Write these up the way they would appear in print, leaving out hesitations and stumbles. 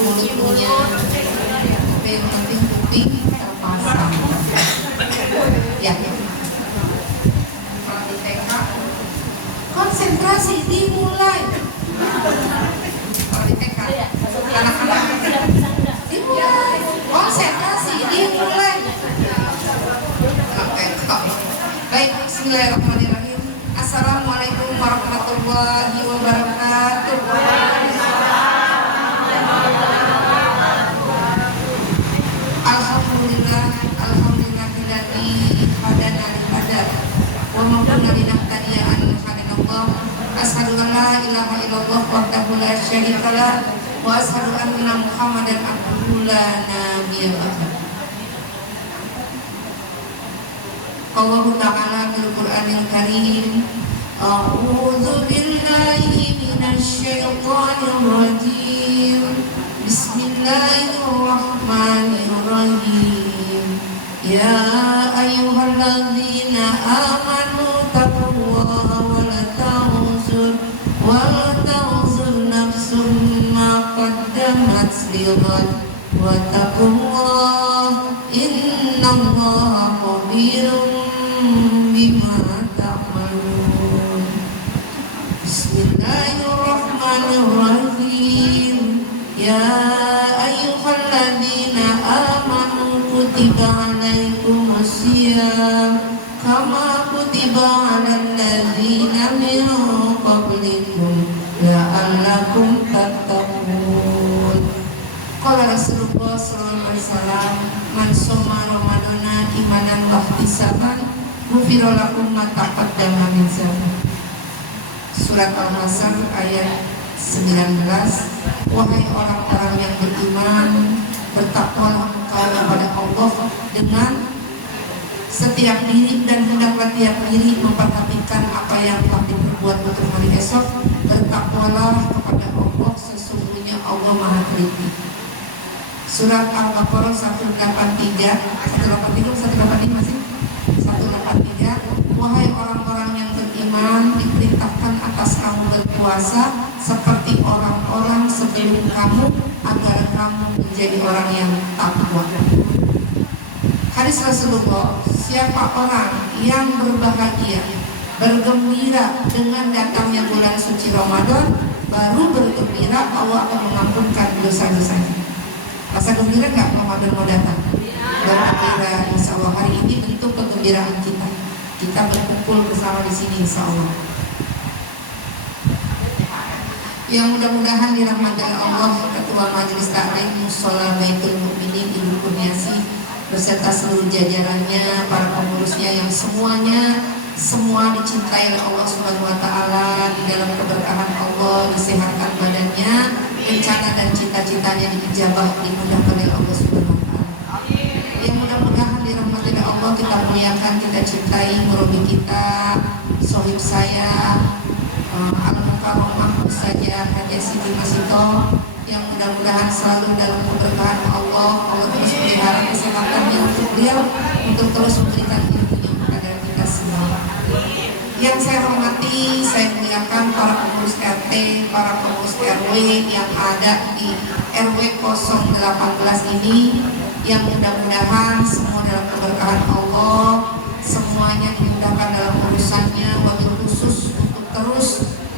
mulut punya, tapi yang penting kuping terpasang. Ya, kalau di TK konsentrasi dimulai. Kalau di TK anak-anak dimulai, konsentrasi dimulai. Oke, baik, bismillahirrahmanirrahim. Assalamualaikum warahmatullahi wabarakatuh. Alhamdulillah, alhamdulillahilladzi hadana li hada wa ma kunna linahtadiya an hadinallah. Asyhadu an la ilaha illallah wahdahu la syarika lah wa asyhadu anna Muhammadan abduhu la nabiyya ba'dahu. Allah Ta'ala fil Qur'anil Karim, a'udzu billahi minasy syaithanir rajim. Bismillahirrahmanirrahim. Ya ayyuhalladzina amanu taqullaha wa la tanzur nafsum ma qaddamat lighad wa taqullaha innallaha khabirun bima ta'malun. Bismillahirrahmanirrahim. Ya ayyuhalladzina amanu kutiba alaikumusiyam kama kutiba alal ladzina min qablikum la'allakum tattaqun. Qala Rasulullah sallallahu alaihi wasallam, man shoma ramadana imanan wa ihtisaban ghufira lahu ma taqaddama min dzambi. Surat Al-Hasyr ayat 19. Wahai orang-orang yang beriman, bertakwalah engkau kepada Allah dengan setiap diri, dan hendaklah tiap diri memperhatikan apa yang telah diperbuat untuk hari esok. Bertakwalah kepada Allah, sesungguhnya Allah Maha Teliti. Surat Al-Baqarah 183, 185 masih? 183. Wahai orang-orang yang beriman, diperintahkan atas kamu berpuasa seperti orang-orang sebelum kamu, agar kamu menjadi orang yang takwa. Hadis Rasulullah, siapa orang yang berbahagia, bergembira dengan datangnya bulan suci Ramadan, baru bergembira Allah akan mengampunkan dosa-dosanya. Rasa gembira nggak Ramadan mau datang? Bergembira, insya Allah. Hari ini bentuk kegembiraan kita. Kita berkumpul bersama di sini, insya Allah. Yang mudah-mudahan dirahmati Allah, Ketua Majelis Taklim Mushola Baitul Mukminin Ibu Kurniasi beserta seluruh jajarannya, para pengurusnya yang semua dicintai oleh Allah Subhanahu wa Ta'ala, di dalam keberkahan Allah, disehatkan badannya, rencana dan cita-citanya diijabah, dimudahkan oleh Allah Subhanahu wa Ta'ala. Yang mudah-mudahan dirahmati Allah, kita muliakan, kita cintai murabbi kita, sohib saya, Al-Mukarramah Ustazah Haja Siti Masito, yang mudah-mudahan selalu dalam keberkahan Allah. Allah terus melihara kesehatannya untuk beliau, untuk terus memberikan ilmunya kepada kita semua. Yang saya hormati, saya muliakan para pengurus RT, para pengurus RW yang ada di RW 018 ini, yang mudah-mudahan semua dalam keberkahan Allah, semuanya dimudahkan dalam urusannya, wabil khusus untuk terus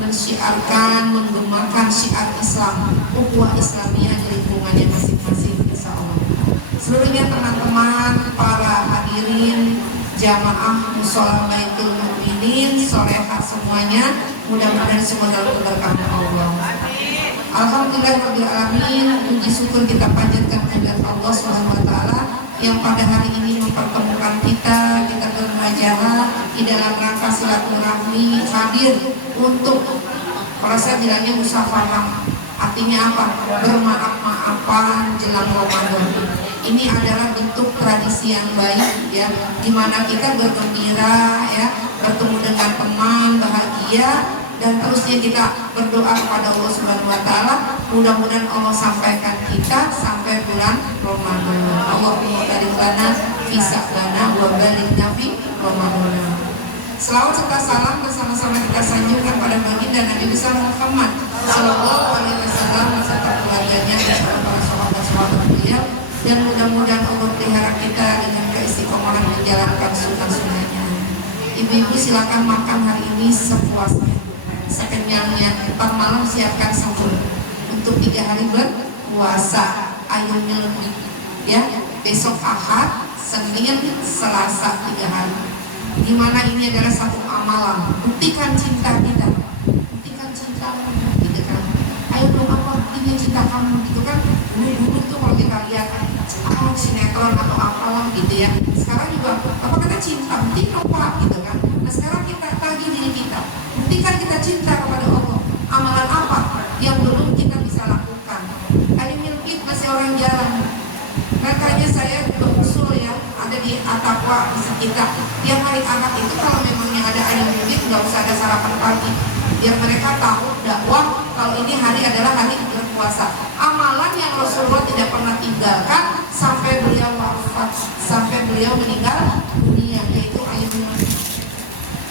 mensyiarkan, menggemakan syiar Islam, ukhuwah Islamiyah di lingkungannya masing-masing, insya Allah. Seluruhnya teman-teman, para hadirin, jamaah Mushola Baitul Mukminin, soleha semuanya, mudah-mudahan semua dalam keberkahan Allah. Alhamdulillahirrahmanirrahim. Puji syukur kita panjatkan kepada Allah Subhanahu wa Ta'ala yang pada hari ini mempertemukan kita bermuajalah di dalam rangka silaturahmi, hadir untuk, kalau saya bilangnya musyawarah, artinya apa? Bermaaf-maafan jelang Ramadan. Ini adalah bentuk tradisi yang baik, ya, di mana kita bergembira, ya, bertemu dengan teman, bahagia, dan terusnya kita berdoa kepada Allah Subhanahu wa Ta'ala, mudah-mudahan Allah sampaikan kita sampai bulan Ramadan. Allahumma barik lana fi sa'lana wa barik nafi Ramadan. Selawat serta salam bersama-sama kita sanjungkan pada baginda Nabi besar Muhammad sallallahu alaihi wasallam beserta keluarganya dan para Dan mudah-mudahan Allah pelihara kita dengan keistiqomahan menjalankan sunnah-sunnahnya. Ibu-ibu silakan makan hari ini sepuasnya, sekenyangnya. Ntar malam siapkan sahur untuk 3 hari berpuasa. Ayo nyelmi ya, besok Ahad, Senin, Selasa 3 hari. Dimana ini adalah satu amalan. Buktikan cinta kita, buktikan cintamu, gitu kan. Ayo dong apa ini cinta kamu, gitu kan. Dulu tuh kalau kita lihat sinetron atau apalah gitu ya. Sekarang juga apa kita cinta, buktikan apa gitu kan. Nah sekarang kita tagih diri kita, buktikan kita cinta kepada Allah. Amalan apa yang belum kita bisa lakukan? Ayo milkit masih orang jalan. Makanya saya berusul ya, ada di Ataqwa di sekitar tiap hari Ahad itu kalau memangnya ada ayam milkit nggak usah ada sarapan pagi, biar mereka tahu dakwah kalau ini hari adalah hari berpuasa. Amalan yang Rasulullah tidak pernah tinggalkan sampai beliau wafat, sampai beliau meninggal dunia, yaitu ayam milkit.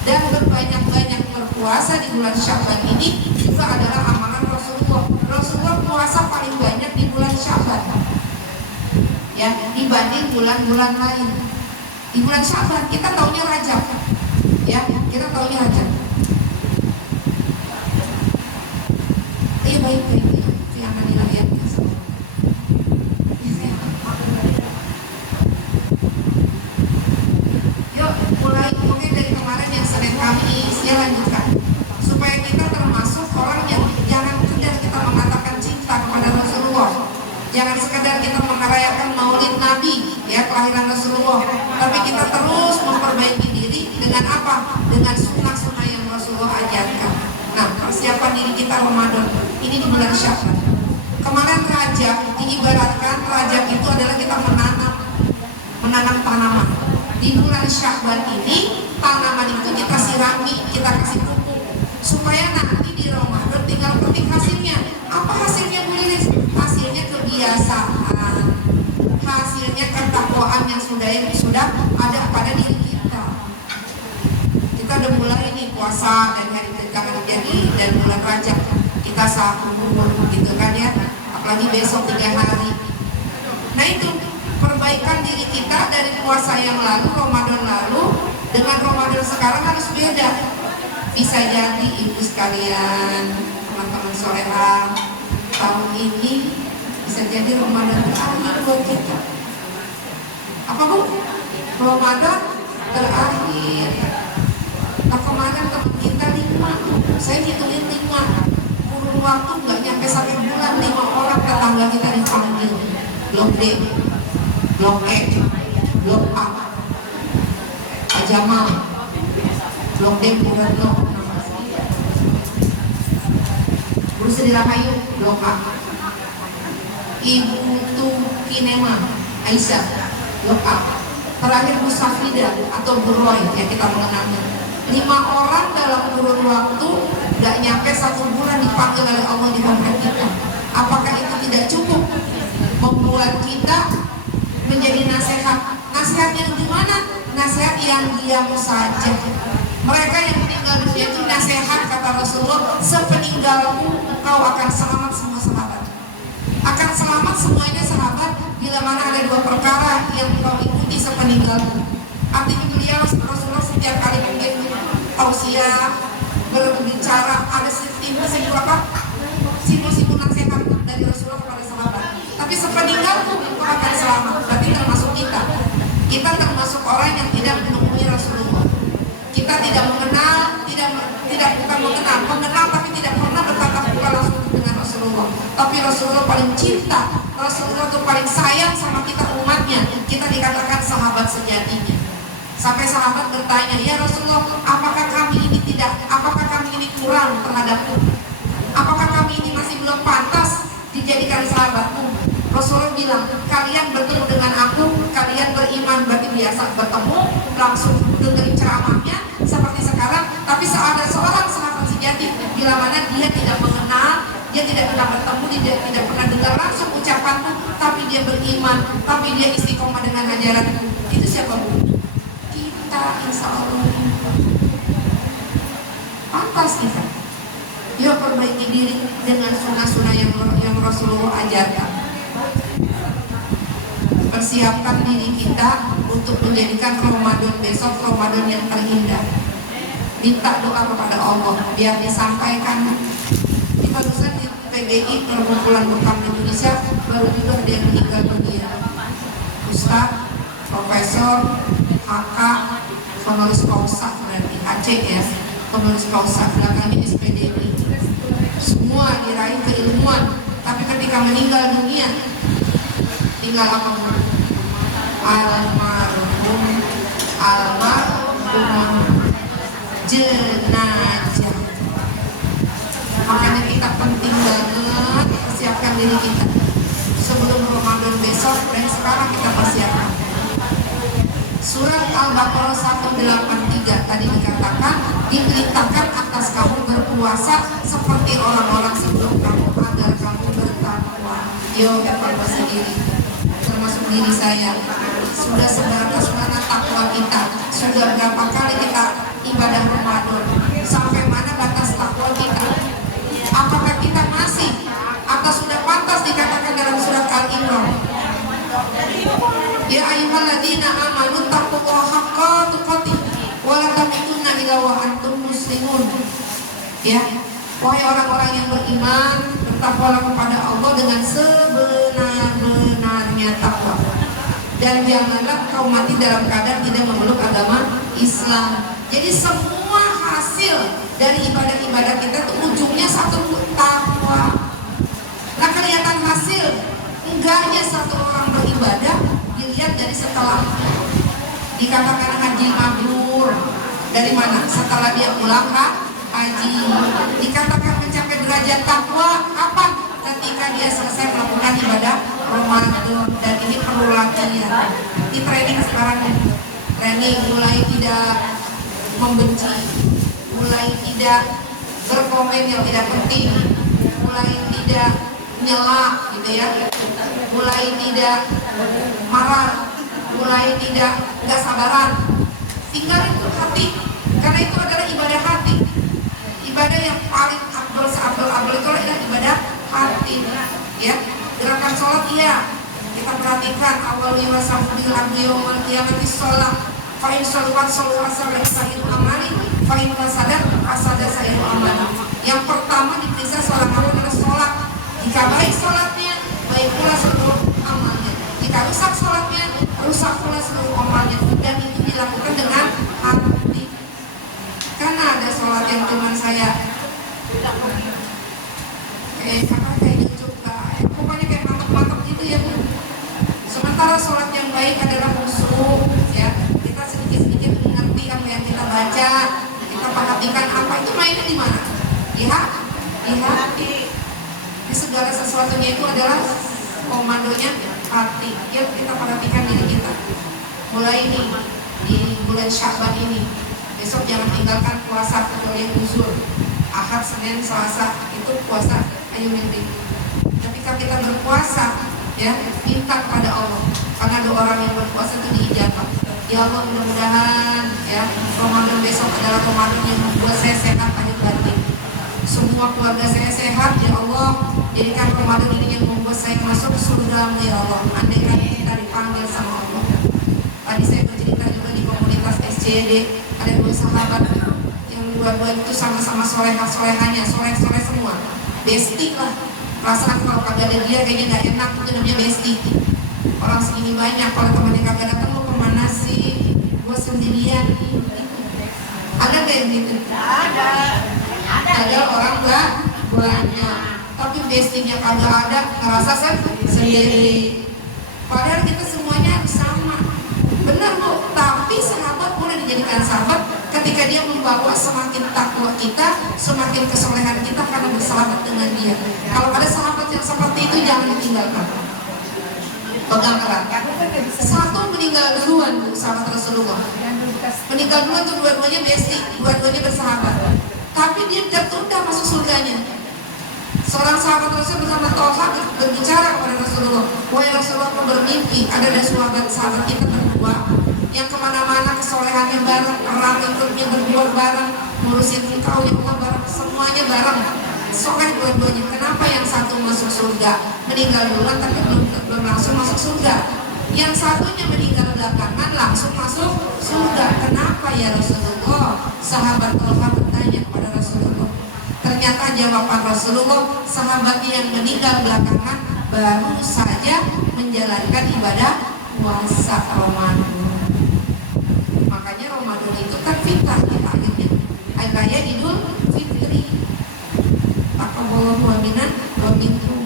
Dan berbanyak-banyak berpuasa di bulan Syaban ini juga adalah amalan Rasulullah. Rasulullah puasa paling banyak di bulan Syaban ya, dibanding bulan-bulan lain. Di bulan Syaban kita taunya Rajab ya, kita taunya Rajab. Iya baik-baik yang akan dilayat ya, yuk mulai mungkin dari kemarin yang Senin Kamis ya, lanjutkan supaya kita termasuk orang yang jangan mudah kita mengatakan cinta kepada Rasulullah. Jangan sekedar kita merayakan Maulid Nabi ya, kelahiran Rasulullah, tapi kita terus memperbaiki diri dengan apa? Dengan sunnah-sunnah yang Rasulullah ajarkan. Nah, persiapan diri kita Ramadan ini di bulan Syaban. Kemarin Rajab diibaratkan, Rajab itu adalah kita menanam tanaman. Di bulan Syaban ini tanaman itu kita sirami, kita kasih pupuk supaya nanti di Ramadan tinggal petik hasilnya. Apa hasilnya Bu Lilis? Hasilnya kebiasaan, hasilnya ketakwaan yang sudah ada pada diri kita. Kita udah mulai nih puasa dari hari jangan jadi dan bulan Rajab kita sahur gitu kan ya, apalagi besok 3 hari. Nah itu perbaikan diri kita dari puasa yang lalu, Ramadan lalu dengan Ramadan sekarang harus beda. Bisa jadi ibu sekalian, teman-teman soleha, tahun ini bisa jadi Ramadan terakhir buat kita. Apa Bu? Ramadan terakhir. Nah kemarin teman kita 5, saya hitungin 5, kurun waktu nggak nyampe 1 bulan 5 orang tetangga kita dipanggil. Blok D, Blok E, Blok A, Pak Jamal, Blok D, bukan Blok Guru Sedirahayu, Blok A, Ibu Tukinema Aisyah, Blok A, terakhir Bu Safida atau Bu Roy yang kita mengenalnya. 5 orang dalam kurun waktu gak nyampe 1 bulan dipanggil oleh Allah di komplek kita. Apakah itu tidak cukup membuat kita menjadi nasihat? Nasihat yang gimana? Nasihat yang diam saja. Mereka yang meninggal dunia itu nasihat kata Rasulullah, sepeninggalmu kau akan selamat semua sahabat. Akan selamat semuanya sahabat bila mana ada 2 perkara yang kau ikuti sepeninggalmu. Artinya beliau Rasulullah setiap kali mungkin tausiah berbicara ada simbol apa? Simbol nasihat dari Rasulullah kepada sahabat. Tapi sepeninggalmu kau akan selamat. Berarti termasuk kita. Kita termasuk orang yang tidak menemui Rasulullah. Kita tidak mengenal, bukan mengenal tapi tidak pernah bertatap muka langsung dengan Rasulullah. Tapi Rasulullah paling cinta, Rasulullah itu paling sayang sama kita umatnya. Kita dikatakan sahabat sejatinya. Sampai sahabat bertanya, ya Rasulullah, apakah kami ini kurang terhadapmu? Apakah kami ini masih belum pantas dijadikan sahabatmu? Rasulullah bilang, kalian bertemu dengan aku, kalian beriman, berarti biasa bertemu, langsung dengerin ceramahnya seperti sekarang. Tapi ada seorang sahabat sejati, bila mana dia tidak mengenal, dia tidak pernah bertemu, dia tidak pernah dengar langsung ucapanmu, tapi dia beriman, tapi dia istiqomah dengan ajaranmu. Itu siapa Bu? Kita, insya Allah pantas kita. Yuk perbaiki diri dengan sunnah-sunnah yang Rasulullah ajarkan. persiapkan diri kita untuk menjadikan Ramadan besok Ramadan yang terindah. Minta doa kepada Allah biar disampaikan. Kita barusan di PBI Perkumpulan Bekam Indonesia baru juga ada yang meninggal dunia. Ustaz, Profesor, HK, penulis kausa berarti Aceh ya, penulis kausa belakangnya SPDI. Semua diraih keilmuan, tapi ketika meninggal dunia tinggal apa? Almarhum jenazah. Makanya kita penting banget persiapkan diri kita sebelum Ramadan besok dan sekarang kita persiapkan. Surat Al-Baqarah 183 tadi dikatakan, diberitakan atas kamu berpuasa seperti orang-orang sebelum kamu agar kamu bertakwa. Yo, evaluasi diri, termasuk diri saya. Sudah sebatas mana takwa kita? Sudah berapa kali kita ibadah Ramadan? Sampai mana batas takwa kita? Apakah kita masih atau sudah pantas dikatakan dalam surat Al-Imran? Ya ayyuhalladzina amanu taqullaha haqqa tuqatih wa la tamutunna illa wa antum muslimun. Ya, wahai orang-orang yang beriman, bertakwalah kepada Allah dengan sebenar-benarnya takwa. Dan janganlah kau mati dalam keadaan tidak memeluk agama Islam. Jadi semua hasil dari ibadah-ibadah kita itu ujungnya satu, takwa. Nah, kelihatan hasil enggaknya satu orang beribadah dilihat dari setelah dikatakan haji mabrur. Dari mana? Setelah dia pulang haji. Dikatakan mencapai derajat takwa kapan? Ketika dia selesai melakukan ibadah Ramadan. Dan ini perlu latihan. Di training sekarang, training mulai tidak membenci, mulai tidak berkomen yang tidak penting, mulai tidak nyela gitu ya, mulai tidak marah, mulai tidak nggak sabaran. Tinggal itu hati, karena itu adalah ibadah hati. Ibadah yang paling abdul itu adalah ibadah hati. Ya, gerakan sholat iya, kita perhatikan awal wasamu bilang yaumal qiyamati sholat. Fa'in sholat sholat sa'iru amali, fa'in fasadat fasadat sa'iru amali. Yang pertama diperiksa sholat kamu adalah sholat. Jika baik sholatnya, baik pula seluruh amalnya. Jika rusak sholatnya, rusak pula seluruh amalnya. Dan itu dilakukan dengan hati. Karena ada sholat yang cuma saya kayaknya juga pokoknya kayak mantap-mantap gitu ya Bu. Sementara sholat yang baik adalah khusyuk ya. Kita sedikit-sedikit mengerti apa yang kita baca, kita perhatikan apa itu mainnya di mana? Di hati. Di segala sesuatunya itu adalah komandonya hati. Yuk kita perhatikan diri kita. Mulai ini di bulan Sya'ban ini, besok jangan tinggalkan puasa kecuali yang uzur. Ahad, Senin, Selasa itu puasa ayo mimpi. Ketika kita berpuasa ya, minta kepada Allah. Karena ada orang yang berpuasa itu diijabah. Ya Allah, mudah-mudahan ya Ramadan besok adalah Ramadan yang membuat saya sehat lahir batin. Semua keluarga saya sehat ya Allah. Jadikan Ramadan ini yang membuat saya masuk surga-Mu ya Allah. Andai kan kita dipanggil sama Allah. Tadi saya bercerita juga di komunitas SCD, ada dua sahabat yang dua-dua itu sama-sama solehah-solehahnya, soleh-soleh semua. Bestie lah. Perasaan kalau kagak ada dia kayaknya nggak enak, itu namanya bestie. Orang segini banyak, kalau temannya kagak datang lo kemana sih? Gue sendirian. Ada nggak yang gitu? Ada orang nggak banyak. Tapi bestinya kagak ada, ngerasa sendiri. Padahal kita semuanya sama. Benar Bu, tapi sahabat boleh dijadikan sahabat ketika dia membawa semakin takwa kita, semakin kesolehan kita karena bersahabat dengan dia. Kalau ada sahabat yang seperti itu jangan ditinggalkan. Pegang erat. Satu meninggal duluan Bu, sahabat Rasulullah. Meninggal duluan tuh dua-duanya bestie, dua-duanya bersahabat. Tapi dia tertunda masuk surganya. Seorang sahabat Rasul bersama Tolha berbicara kepada Rasulullah, wahai Rasulullah, aku bermimpi ada sahabat kita berdua yang kemana-mana kesolehannya bareng, perang ikutnya berdua bareng, ngurusin engkau ya Allah bareng, semuanya bareng, soleh dua-duanya. Kenapa yang satu masuk surga meninggal duluan tapi belum langsung masuk surga? Yang satunya meninggal belakangan langsung masuk surga. Kenapa ya Rasulullah? Sahabat Talha bertanya kepada Rasulullah. Ternyata jawaban Rasulullah, sahabatnya yang meninggal belakangan baru saja menjalankan ibadah puasa Ramadan. Makanya Ramadan itu kan fitrah kita akhirnya. Hari raya Idul Fitri. Taqabbalallahu minna wa minkum.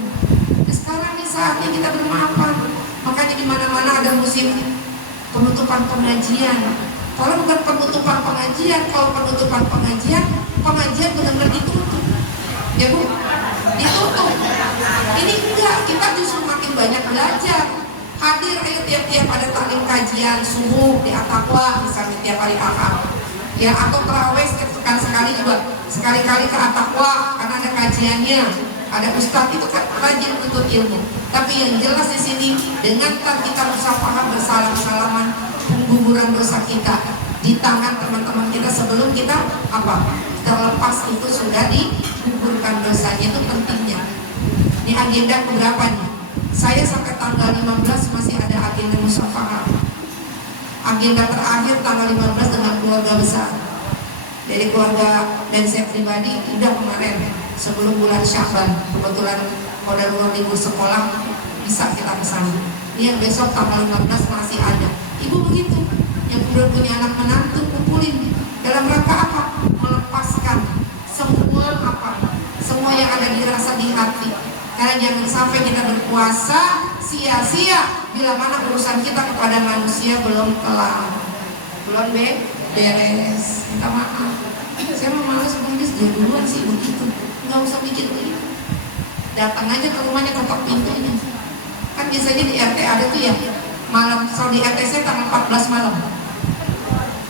Sekarang nih saatnya kita bermaafan. Makanya di mana-mana ada musim penutupan pengajian. Kalau bukan penutupan pengajian, kalau penutupan pengajian benar-benar ditutup. Ya Bu, ditutup. Ini enggak, kita justru makin banyak belajar. Hadir ayo tiap-tiap ada taklim kajian subuh di At-Taqwa misalnya tiap hari Ahad. Ya, atau terawih sekali juga. Sekali-kali ke At-Taqwa karena ada kajiannya. Ada ustadz itu kan rajin untuk ilmu. Tapi yang jelas di sini dengan kita musafahah bersalam-salaman pengguguran dosa kita di tangan teman-teman kita sebelum kita terlepas itu sudah digugurkan dosanya, itu pentingnya. Ini agenda keberapa nih? Saya sampai tanggal 15 masih ada agenda musafahah. Agenda terakhir tanggal 15 dengan keluarga besar. Dari keluarga dan saya pribadi udah kemarin sebelum bulan Sya'ban. Kebetulan kalau libur sekolah bisa kita kesana. Ini yang besok tanggal 15 masih ada. Ibu begitu, yang udah punya anak menantu kumpulin. Dalam rangka apa? Melepaskan semua yang ada dirasa di hati. Karena jangan sampai kita berpuasa sia-sia bila mana urusan kita kepada manusia belum kelar, belum beres. Minta maaf. Saya mau malas nulis duluan sih begitu. Nggak usah mikir begitu. Datang aja ke rumahnya, ketok pintunya. Kan biasanya di RT ada tuh ya malam. Kalau di RT saya tanggal 14 malam.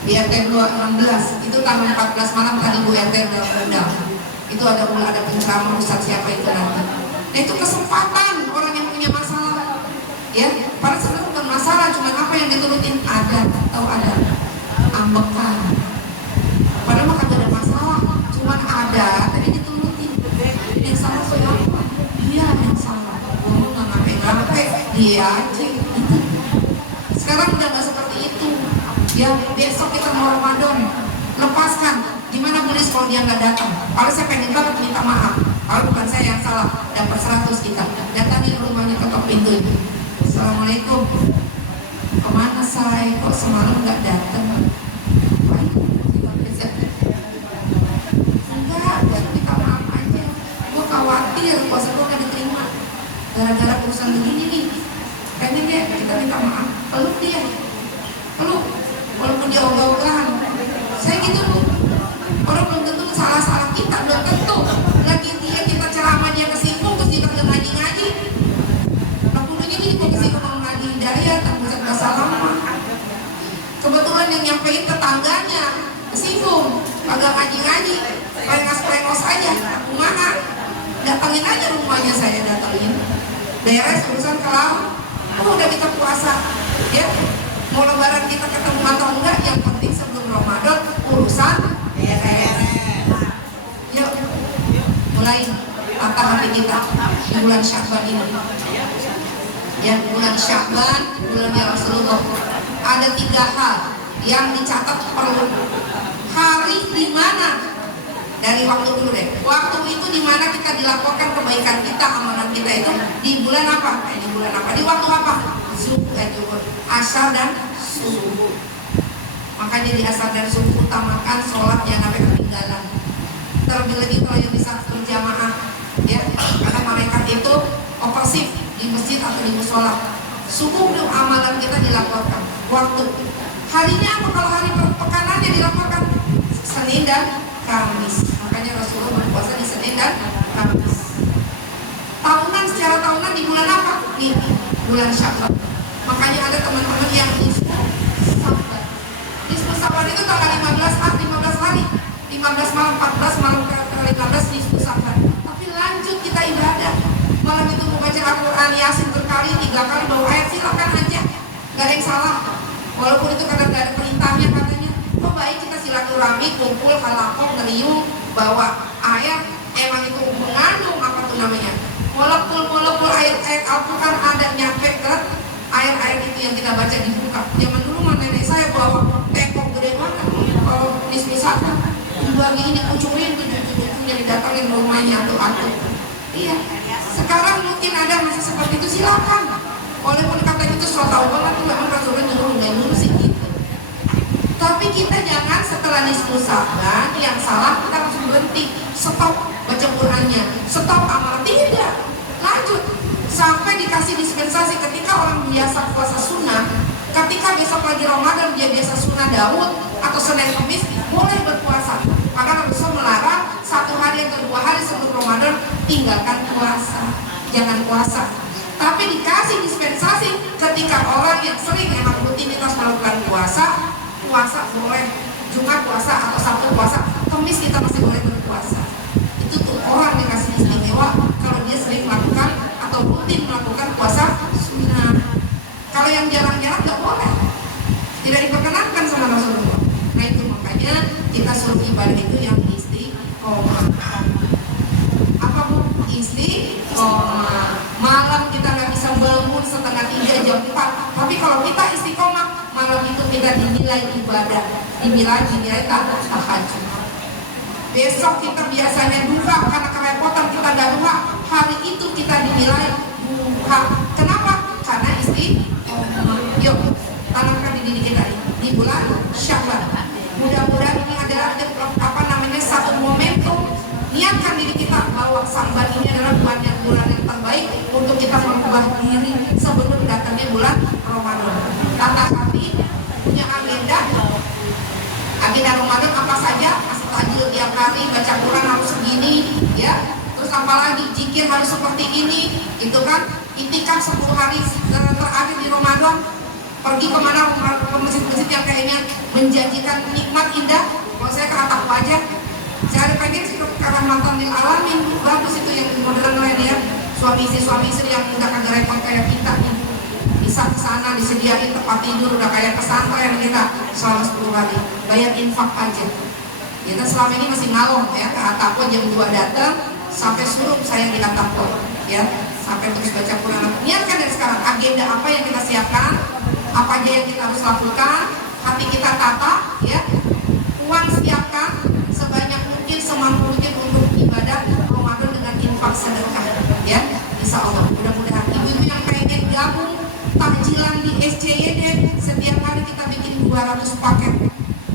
Di RT 216 itu tanggal 14 malam tadi Bu RT udah undang. Itu ada penceramah ustaz siapa itu nanti. Nah itu kesempatan orang yang punya masalah. Ya, pada sebenarnya bukan masalah, cuma apa yang diturutin ada ambekan. Padahal mah kagak ada masalah, cuma ada tapi diturutin. Yang salah siapa? Dia yang salah. Gua nggak ngapain, dia aja. Gitu. Sekarang udah nggak seperti itu. Ya, besok kita mau Ramadan, lepaskan. Gimana boleh kalau dia nggak datang? Kalau saya pengen banget minta maaf. Kalau bukan saya yang salah, dapat 100 kita. Datangi rumahnya, ketok pintu. Assalamualaikum. Kemana saya? Kok semalam nggak datang? Enggak, minta maaf aja. Gue khawatir puasa gue nggak diterima. Gara-gara urusan begini nih. Kayaknya dia kita minta maaf. Peluk dia, peluk. Walaupun dia ogah-ogahan. Saya gitu Bu. Orang belum tentu salah-salah kita, belum tentu. Lagi kita ceramah dia kesinggung, terus kita udah ngaji-ngaji. Nah kudunya gini, kok kesinggung mau ngaji hidayah, tak bisa bahasa lama. Kebetulan yang nyampein tetangganya kesinggung, agak ngaji-ngaji, pengos aja, kumaha. Datangin aja rumahnya, saya datangin. Beres urusan kelar. Udah kita puasa, ya. Mau lebaran kita ketemu atau enggak, yang penting sebelum Ramadan urusan beres. Yuk, mulai tata hati kita di bulan Sya'ban ini. Ya, bulan Sya'ban, bulannya Rasulullah. Ada 3 hal yang dicatat perlu. Hari di mana? Dari waktu dulu deh. Waktu itu di mana kita dilaporkan kebaikan kita, amalan kita itu di bulan apa? Di bulan apa? Di waktu apa? Zuhur, asar dan subuh. Makanya di asar dan subuh utamakan sholat yang sampai ketinggalan. Terlebih lagi kalau yang bisa berjamaah, ya, karena malaikat itu opersif di masjid atau di musola. Subuh belum amalan kita dilaporkan. Waktu harinya apa? Kalau hari pekanannya dilaporkan Senin dan Kamis. Makanya Rasulullah berpuasa di Senin dan Kamis. Tahunan, secara tahunan di bulan apa? Nih, bulan Sya'ban. Makanya ada teman-teman yang nisfu Sya'ban. Nisfu Sya'ban itu tanggal 15 hari. 15 malam, 14 malam ke 15 nisfu Sya'ban. Tapi lanjut kita ibadah. Malam itu mau baca Al-Quran Yasin berkali, 3 kali bawa ayat, silakan aja. Gak ada yang salah. Walaupun itu kadang gak ada perintahnya katanya. Oh baik, kita silaturahmi, kumpul, halakoh, ngeriung, bawa ayat. Emang itu mengandung apa tuh namanya? Walaupun ayat-ayat Al-Quran ada nyampe ke ayat-ayat itu yang kita baca dibuka. Zaman dulu mah nenek saya bawa teko gede banget. Kalau misalkan dibagi ini kucurin cucunya didatangin rumahnya atau iya. Sekarang mungkin ada masih seperti itu, silakan. Walaupun kata itu so tau banget tuh memang Rasulullah nyuruh sih gitu. Tapi kita jangan setelah nisfu Sa'ban yang salah kita langsung berhenti, stop baca Qurannya, stop amal, tidak, lanjut sampai dikasih dispensasi. Ketika orang biasa puasa sunnah, ketika besok lagi Ramadan dia biasa sunnah Daud atau Senin Kamis boleh berpuasa. Maka Rasul melarang 1 hari atau 2 hari sebelum Ramadan tinggalkan puasa, jangan puasa. Tapi dikasih dispensasi ketika orang yang sering emang rutinitas melakukan puasa boleh, Jumat puasa atau Sabtu puasa, Kamis kita masih boleh berpuasa. Itu tuh orang yang kasih istimewa kalau dia sering melakukan atau rutin melakukan puasa sunnah. Kalau yang jarang-jarang nggak boleh, tidak diperkenankan sama Rasulullah. Nah itu makanya kita suruh ibadah itu yang istiqomah. Apa bu? Istiqomah. Malam kita nggak bisa bangun setengah 3 jam 4, tapi kalau kita istiqomah malam itu kita dinilai ibadah, dinilai tahajud. Besok kita biasanya duha karena kerepotan kita nggak duha, hari itu kita dinilai duha. Kenapa? Karena istiqomah. Yuk, tanamkan di diri kita di bulan Sya'ban. Mudah-mudahan ini adalah satu momentum. Niatkan diri kita bahwa Sya'ban ini adalah bulan yang terbaik untuk kita mengubah diri sebelum datangnya bulan Ramadan. Tata hati, punya agenda Ramadan apa saja, masuk tahajud tiap hari, baca Quran harus segini, ya. Terus apalagi zikir harus seperti ini, gitu kan? Itikaf 10 hari terakhir di Ramadan, pergi kemana, ke masjid-masjid yang kayaknya menjanjikan nikmat indah. Kalau saya ke Atap aja, saya ada pengen sih ke Rahmatan lil Alamin, bagus itu yang modern lain ya. Suami istri yang udah kagak repot kayak kita nih, bisa ke sana disediain tempat tidur udah kayak pesantren kita selama 10 hari, bayar infak aja. Kita selama ini masih ngalong ya, ke Atap jam 2 datang sampai suruh saya di Atap ya, sampai terus baca Quran. Niatkan dari sekarang agenda apa yang kita siapkan, apa aja yang kita harus lakukan, hati kita tata ya, uang siapkan sebanyak mungkin, semampu mungkin untuk ibadah Ramadan dengan infak sedekah ya, insya Allah. Mudah-mudahan ibu-ibu yang pengen gabung takjilan di SCYD, setiap hari kita bikin 200 paket,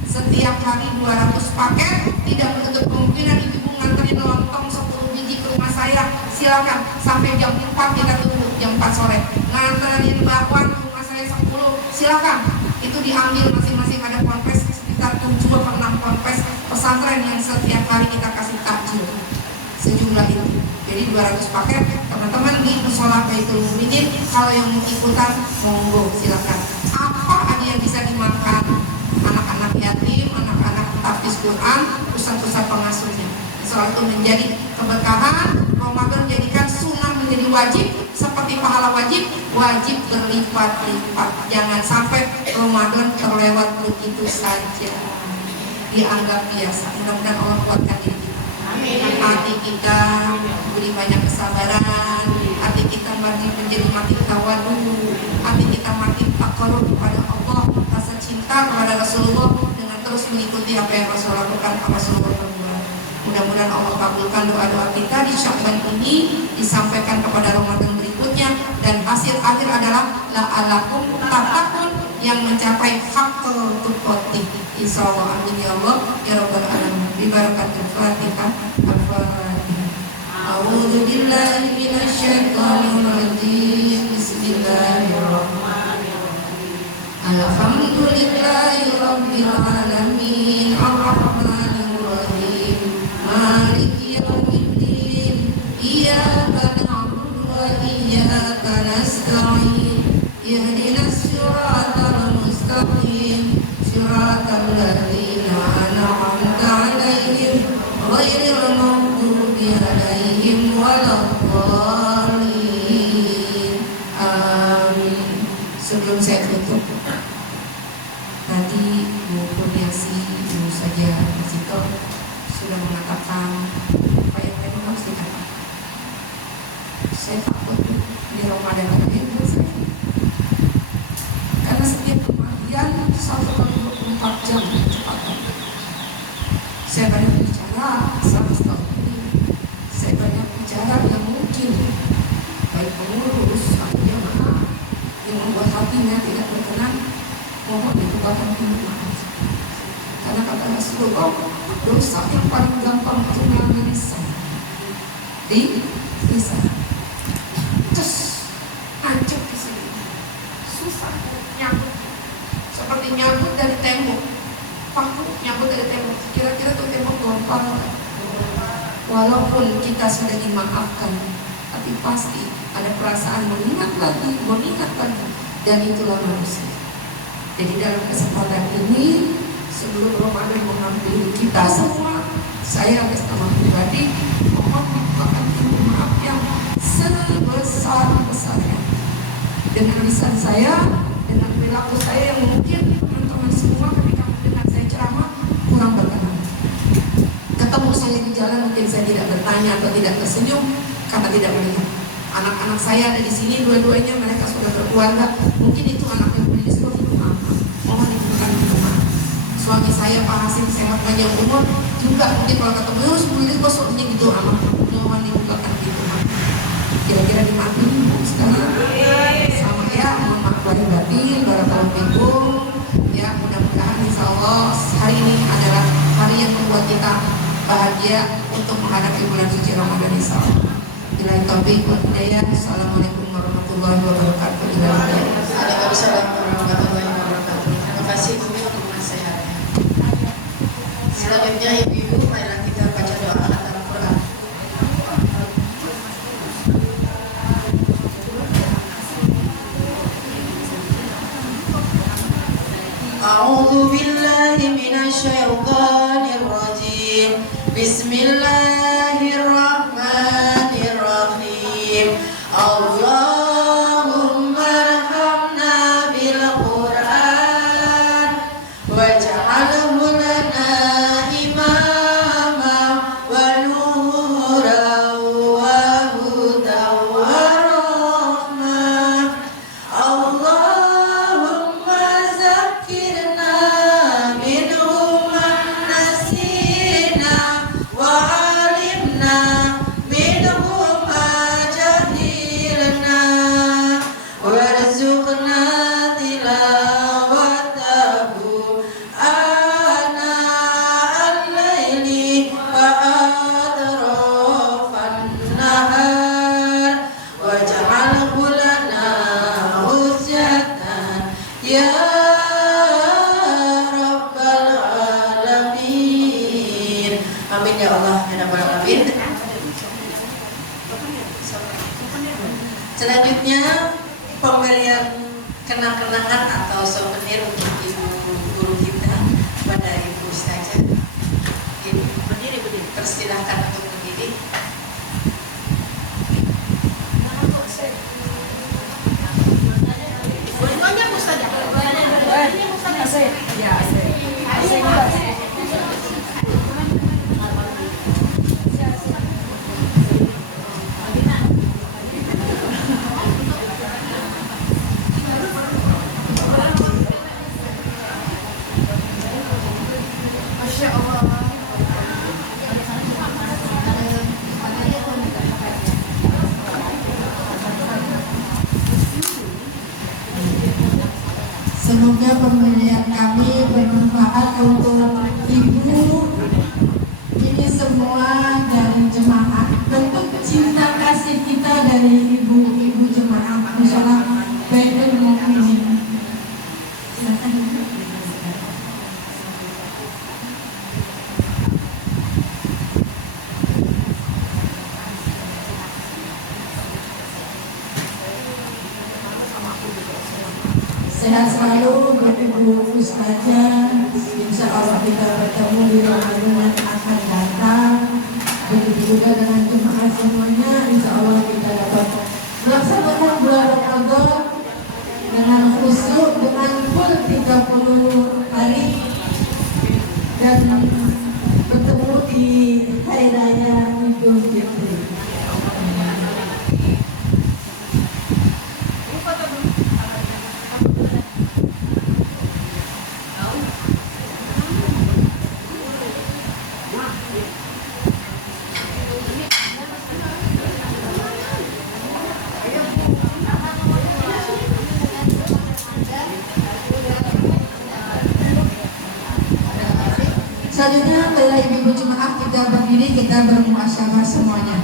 setiap hari 200 paket, tidak menutup kemungkinan ibu-ibu nganterin lontong 10 biji ke rumah saya, silakan sampai jam 4 kita tunggu, jam 4 sore nganterin bakwan ke rumah saya 10, silakan. Itu diambil masing-masing, ada ponpes sekitar 7 atau 6 ponpes pesantren yang setiap hari kita kasih takjil sejumlah itu. Jadi 200 paket, teman-teman di Mushola Baitul Mukminin kalau yang mau ikutan monggo silakan. Apa aja yang bisa dimakan, anak-anak yatim, anak-anak tahfiz Quran, pusat-pusat pengasuhnya. Soal itu menjadi keberkahan. Ramadan jadikan sunnah menjadi wajib, seperti pahala wajib berlipat-lipat. Jangan sampai Ramadan terlewat begitu saja, dianggap biasa. Mudah-mudahan Allah kuatkan diri kita. Hati kita beri banyak kesabaran, hati kita menjadi mati tawadu, hati kita mati takarub kepada Allah, rasa cinta kepada Rasulullah dengan terus mengikuti apa yang Rasulullah lakukan, apa Rasulullah berbuat. Mudah-mudahan Allah kabulkan doa-doa kita di Sya'ban ini, disampaikan kepada Ramadan berikutnya, dan hasil akhir adalah la'alakum tattaqun yang mencapai haqqul tuqatih. Insyaallah, amin ya Allah ya rabbal alamin. Bi barakatil Fatihah. Al-Fatihah. A'udzu billahi minasy syaithanir rajim. Bismillahirrahmanirrahim. Alhamdulillahi rabbil alamin. Ar-Rahmanir Rahim. Maliki yaumiddin. Iyyaka na'budu wa iyyaka nasta'in. Ihdinas siratal mustaqim. Siratal ladzina an'amta 'alaihim ghairil maghdubi 'alaihim waladdallin. Amin. Sebelum saya tutup, tadi Bu Kurniasi, Ibu saja Sito sudah mengatakan apa yang memang harus dikatakan. Saya takut di Ramadan ini saya jam kecepatan. Saya banyak bicara sama staf ini. Saya banyak bicara yang mungkin baik pengurus atau jemaah yang membuat hatinya tidak berkenan, mohon dibukakan pintu maaf. Karena kata Rasulullah, dosa yang paling gampang itu mengambil lisan. Di lisan. Terus hancur di sini. Susah nyambut. Seperti nyambut dari tembok. Paku nyambut dari tembok. Kira-kira tuh tembok gampang. Walaupun kita sudah dimaafkan, tapi pasti ada perasaan mengingat lagi, dan itulah manusia. Jadi dalam kesempatan ini, sebelum Ramadan menghampiri kita semua, saya atas nama pribadi mohon dibukakan pintu maaf yang sebesar-besarnya. Dengan lisan saya, dengan perilaku saya yang mungkin teman-teman semua ketika mendengar saya ceramah kurang berkenan. Ketemu saya di jalan mungkin saya tidak bertanya atau tidak tersenyum karena tidak melihat. Anak-anak saya ada di sini, dua-duanya mereka sudah berkeluarga. Mungkin itu anak yang beli di sekolah itu maaf. Mohon dibukakan pintu maaf. Suami saya Pak Hasim sehat panjang umur juga mungkin kalau ketemu sebelum gosoknya gitu amat. Mohon dibukakan pintu maaf. Kira-kira dimaafin Bu sekalian. Sama ya, mohon maaf lahir batin, barakallahu fikum. Ya, mudah-mudahan insya Allah hari ini adalah hari yang membuat kita bahagia untuk menghadapi bulan suci Ramadan insya Allah. Bila taufiq wal hidayah. Assalamualaikum warahmatullahi wabarakatuh. Waalaikumsalam warahmatullahi wabarakatuh. Terima kasih Bu untuk nasihatnya. Selanjutnya ibu-ibu, marilah kita baca doa khatam Al-Quran. A'udzu billahi minasy syaithanir rajim. Bismillahirrahmanirrahim. Allahumma arhamna bil Qur'an waj'alhu lana imama wa nuran wa hudan wa rahmah. Allahumma zakkirna minhu ma nasina wa alimna minhu ma jahilna warzuqna tilawatahu ana al-laili wa atrafan nahar waj'alhu lana hujjatan ya rabbal alamin. Amin ya Allah ya rabbal alamin. Selanjutnya pemberian kenang-kenangan atau souvenir untuk ibu guru kita pada ibu ustazah. Ini berdiri. Persilahkan untuk berdiri. Semoga pemberian kami bermanfaat untuk ibu ini semua dari jemaah. Bentuk cinta kasih kita dari ibu-ibu jemaah Musyawarah Baitul Mukminin. Silakan. Sehat selalu Ibu Ustazah. Insya Allah kita bertemu di Ramadan yang akan datang. Begitu juga dengan jemaah semuanya. Insya Allah kita dapat melaksanakan bulan Ramadan dengan khusyuk, dengan full 30 hari dan bertemu di hari raya Idul Fitri. Selanjutnya adalah ibu-ibu jemaah kita berdiri, kita bermuasyarah semuanya.